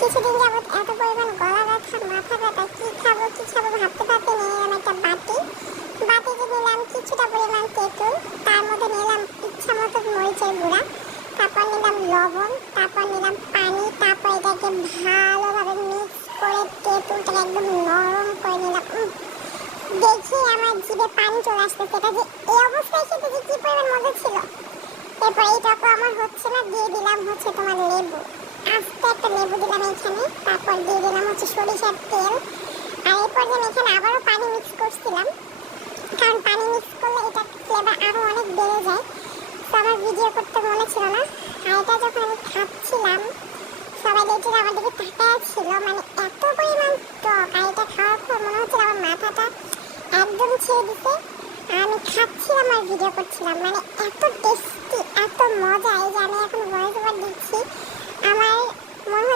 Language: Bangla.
কিছুদিন যাবত এত পরিমাণ গলা ব্যথা, মাথা ব্যথা, কি খাবো ভাবতে ভাবতে নিয়ে নিলাম একটা বাটিতে নিলাম কিছুটা পরিমাণ তেঁতুল, তার মধ্যে নিলাম ইচ্ছা মতো মরিচের গুঁড়া, তারপর নিলাম লবণ, তারপর নিলাম পানি, তারপর এটাকে ভালোভাবে মিক্স করে তেঁতুলটাকে একদম নরম করে নিলাম। দেখি আমার জিভে পানি চলে আসতেছে, এটা যে এই অবস্থায় খেতে যে কি পরিমাণ মজা ছিল। এরপর এইটাকে আমার হচ্ছে না, দিয়ে দিলাম হচ্ছে তোমার লেবু, আস্তে একটা লেবু দিলাম এখানে, তারপর দিয়ে দিলাম হচ্ছে সরিষার তেল। আর এরপর যে এখানে আবারও পানি মিক্স করছিলাম, কারণ পানি মিক্স করলে এটা ফ্লেভার আরো অনেক বেড়ে যায়। তো আমার ভিডিও করতে মনে ছিল না। আর এটা যখন আমি খাচ্ছিলাম সবাই দেখছিল আমার দিকে তাকায় ছিল, মানে এত পরিমাণ টক। আর এটা খাওয়ার পর মনে হচ্ছিল আমার মাথাটা একদম ছেড়ে দিতে। আর আমি খাচ্ছিলাম আর ভিডিও করছিলাম, মানে এত টেস্টি, এত মজা। এই যে আমি এখন ভয়েস ওভার দিচ্ছি, আমার মনে